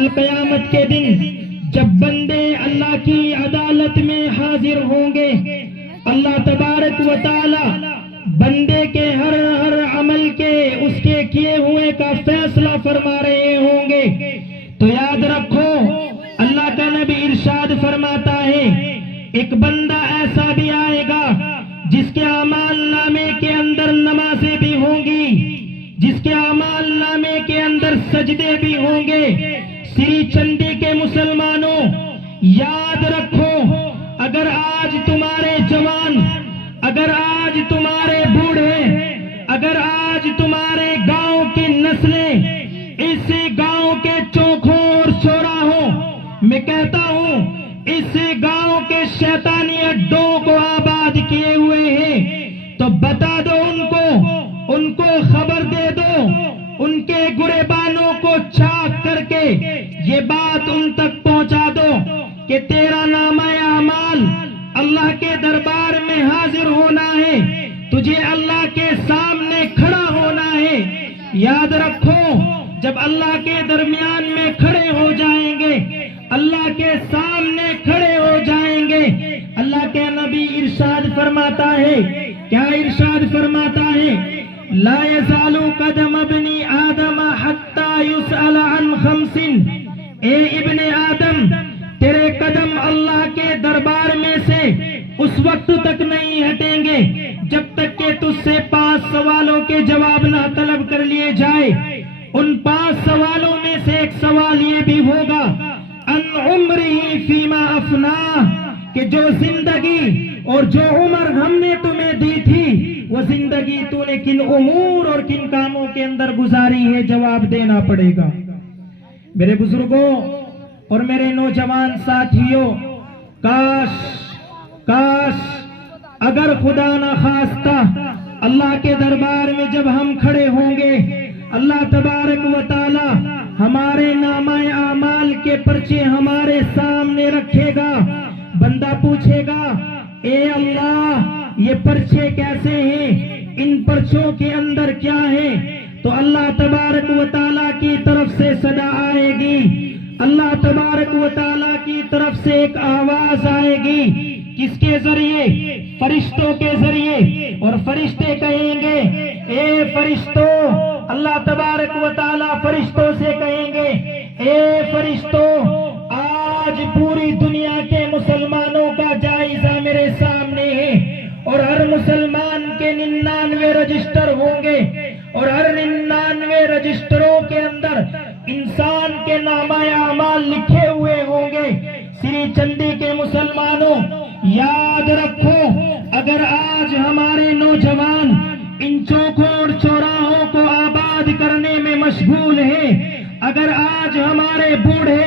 کل قیامت کے دن جب بندے اللہ کی عدالت میں حاضر ہوں گے، اللہ تبارک و تعالی بندے کے ہر عمل کے اس کے کیے ہوئے کا فیصلہ فرما رہے ہوں گے۔ تو یاد رکھو، اللہ کا نبی ارشاد فرماتا ہے ایک بندہ ایسا بھی آئے گا جس کے اعمال نامے کے اندر نمازیں بھی ہوں گی، جس کے اعمال نامے کے اندر سجدے بھی ہوں گے۔ سری چندی کے مسلمانوں یاد رکھو، اگر آج تمہارے جوان، اگر آج تمہارے بوڑھے، اگر آج تمہارے گاؤں کی نسلیں اس گاؤں کے چوکھوں اور چوراہوں میں کہتا ہوں اس گاؤں کے شیطانی اڈوں کو آباد کیے ہوئے ہیں، تو بتا دو ان کو خبر دے دو، ان کے گریبانوں کو چاک کر کے یہ بات ان تک پہنچا دو کہ تیرا نامہ اعمال اللہ کے دربار میں حاضر ہونا ہے، تجھے اللہ کے سامنے کھڑا ہونا ہے۔ یاد رکھو، جب اللہ کے درمیان میں کھڑے ہو جائیں گے، اللہ کے سامنے کھڑے ہو جائیں گے، اللہ کے نبی ارشاد فرماتا ہے، کیا ارشاد فرماتا ہے؟ لا يزال قدم ابن آدم حتى يسأل عن خمس، اے ابن آدم تیرے قدم اللہ کے دربار میں سے اس وقت تک نہیں ہٹیں گے جب تک کہ تجھ سے 5 سوالوں کے جواب نہ طلب کر لیے جائے۔ ان 5 سوالوں میں سے ایک سوال یہ بھی ہوگا ان عمرہ فیما افناہ، کہ جو زندگی اور جو عمر ہم نے تمہیں دی تھی وہ زندگی تو نے کن امور اور کن کاموں کے اندر گزاری ہے، جواب دینا پڑے گا۔ میرے بزرگوں اور میرے نوجوان ساتھیوں، کاش اگر خدا نہ خواستہ اللہ کے دربار میں جب ہم کھڑے ہوں گے، اللہ تبارک و تعالی ہمارے نامہ اعمال کے پرچے ہمارے سامنے رکھے گا، بندہ پوچھے گا اے اللہ یہ پرچے کیسے ہیں، ان پرچوں کے اندر کیا ہے؟ تو اللہ تبارک و تعالی کی طرف سے صدا آئے گی، اللہ تبارک و تعالی کی طرف سے ایک آواز آئے گی، کس کے ذریعے؟ فرشتوں کے ذریعے، اور فرشتے کہیں گے اے فرشتوں، اللہ تبارک و تعالی فرشتوں سے کہیں گے اے فرشتوں، آج پوری دنیا کے مسلمانوں کا جائزہ میرے سامنے ہے، اور ہر مسلمان کے 99 رجسٹر ہوں گے، اور ہر 99 رجسٹروں کے اندر انسان کے نامہ اعمال لکھے ہوئے ہوں گے۔ سری چندی کے مسلمانوں یاد رکھو، اگر آج ہمارے نوجوان ان چوکوں اور چوراہوں کو آباد کرنے میں مشغول ہیں، اگر آج ہمارے بوڑھے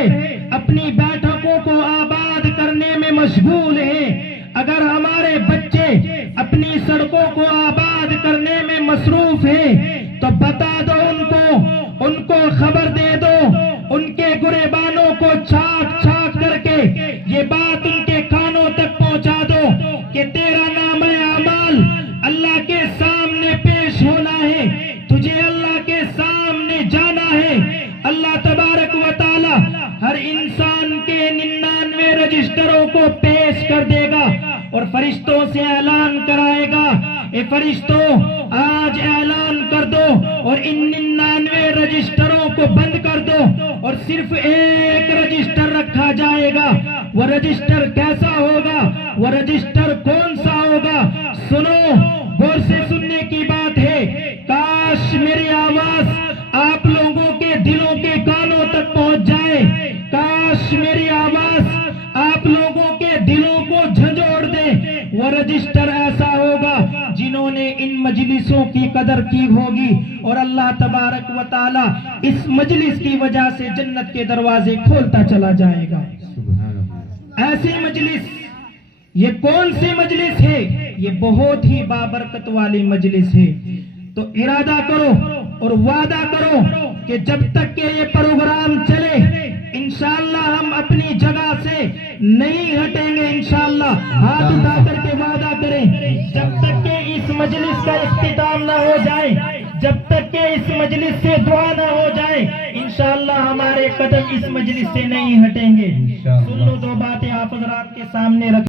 اپنی بیٹھکوں کو آباد کرنے میں مشغول ہیں، اگر ہمارے بچے اپنی سڑکوں کو آباد کرنے میں مصروف ہیں، تو بتا دو ان کو خبر دے دو، ان کے گریبانوں کو چھاک کر کے یہ بات ان کے کانوں تک پہنچا دو کہ تیرا نام اعمال اللہ کے سامنے پیش ہونا ہے، تجھے اللہ کے سامنے جانا ہے۔ اللہ تبارک و تعالی ہر انسان کے 99 رجسٹروں کو پیش کر دے گا اور فرشتوں سے اعلان کرائے گا، اے فرشتوں آج اعلان کر دو اور ان 99 رجسٹروں کو بند کر دو، اور صرف ایک رجسٹر رکھا جائے گا۔ وہ رجسٹر کیسا ہوگا؟ وہ رجسٹر کون سا ہوگا؟ سنو، غور سے سننے کی بات ہے، کاش میری آواز آپ لوگوں کے دلوں کے کانوں تک پہنچ جائے، کاش میری آواز آپ لوگوں کے دلوں کو جھنجھوڑ دے۔ وہ رجسٹر ایسا ہوگا جنہوں نے ان مجلسوں کی قدر کی ہوگی، اور اللہ تبارک و تعالی اس مجلس کی وجہ سے جنت کے دروازے کھولتا چلا جائے گا۔ ایسی مجلس، یہ کون سی مجلس ہے؟ یہ بہت ہی بابرکت والی مجلس ہے۔ تو ارادہ کرو اور وعدہ کرو کہ جب تک کہ یہ پروگرام چلے انشاءاللہ ہم اپنی جگہ سے نہیں ہٹیں گے، انشاءاللہ ہاتھ اٹھا کر کے وعدہ کریں، جب تک کہ اس مجلس کا اختتام نہ ہو جائے، جب تک کہ اس مجلس سے دعا نہ ہو جائے، انشاءاللہ ہمارے قدم اس مجلس سے نہیں ہٹیں گے. سن لو دو باتیں آپ حضرات کے سامنے رکھ